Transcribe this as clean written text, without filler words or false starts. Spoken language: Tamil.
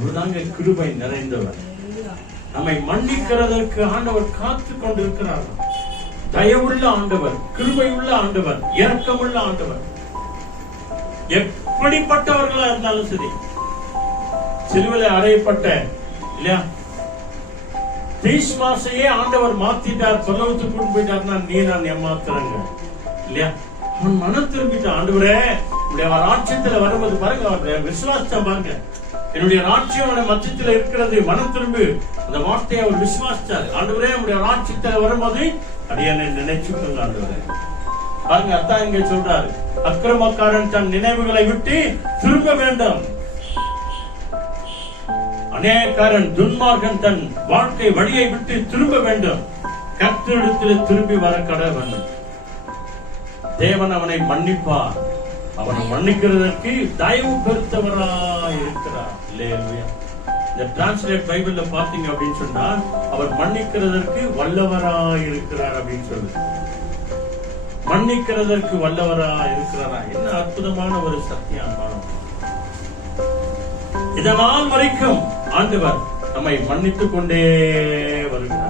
அவர்தாங்க கிருபை நிறைந்தவர். நம்மை மன்னிக்கிறதற்கு ஆண்டவர் காத்து கொண்டிருக்கிறார். தயவுள்ள ஆண்டவர், கிருபையுள்ள ஆண்டவர், இரக்கமுள்ள ஆண்டவர். எப்படிப்பட்டவர்களா இருந்தாலும் சரி, சிலுவையில் அறையப்பட்ட இல்லையா தீஸ்மாசையே ஆண்டவர் மாத்திட்டார், பரலோகத்துக்கு கொண்டு போயிட்டார்னா நீ நான் ஏமாத்துறங்க இல்லையா? அவன் மனம் திரும்பிட்டான். ஆண்டவரே உடைய ராஜ்யத்துல வரும்போது பாருங்க, அவர் விசுவாசம் பாருங்க, என்னுடைய ராஜ்யம் மத்தியத்தில் இருக்கிறது, மனம் திரும்பு. அந்த வார்த்தையை அவர் விசுவாசித்தார். ஆண்டவரே உடைய ராஜ்யத்துல வரும்போது அடியனை நினைச்சுக்கோங்க ஆண்டவரே. பாருங்க, அத்தான் இங்க சொல்றாரு, அக்கிரமக்காரன் தன் நினைவுகளை விட்டு திரும்ப வேண்டும். அநேகக்காரன் துன்மார்கன் தன் வாழ்க்கை வழியை விட்டு திரும்ப வேண்டும். கர்த்தரிடத்தில் திரும்பி வர கடவன். தேவன் அவனை மன்னிப்பார். அவனை மன்னிக்கிறதற்கு தயவு பெருத்தவராய் இருக்கிறார். இல்லையா? இந்த டிரான்ஸ்லேட் பைபிள்ல பாத்தீங்க அப்படின்னு சொன்னா, அவர் மன்னிக்கிறதற்கு வல்லவராய் இருக்கிறார் அப்படின்னு சொல்லு. மன்னிக்கிறதற்கு வல்லவராய் இருக்கிறாரா? என்ன அற்புதமான ஒரு சத்தியம்! இதனால் வரைக்கும் ஆண்டவர் நம்மை மன்னித்துக் கொண்டே வருகிறார்.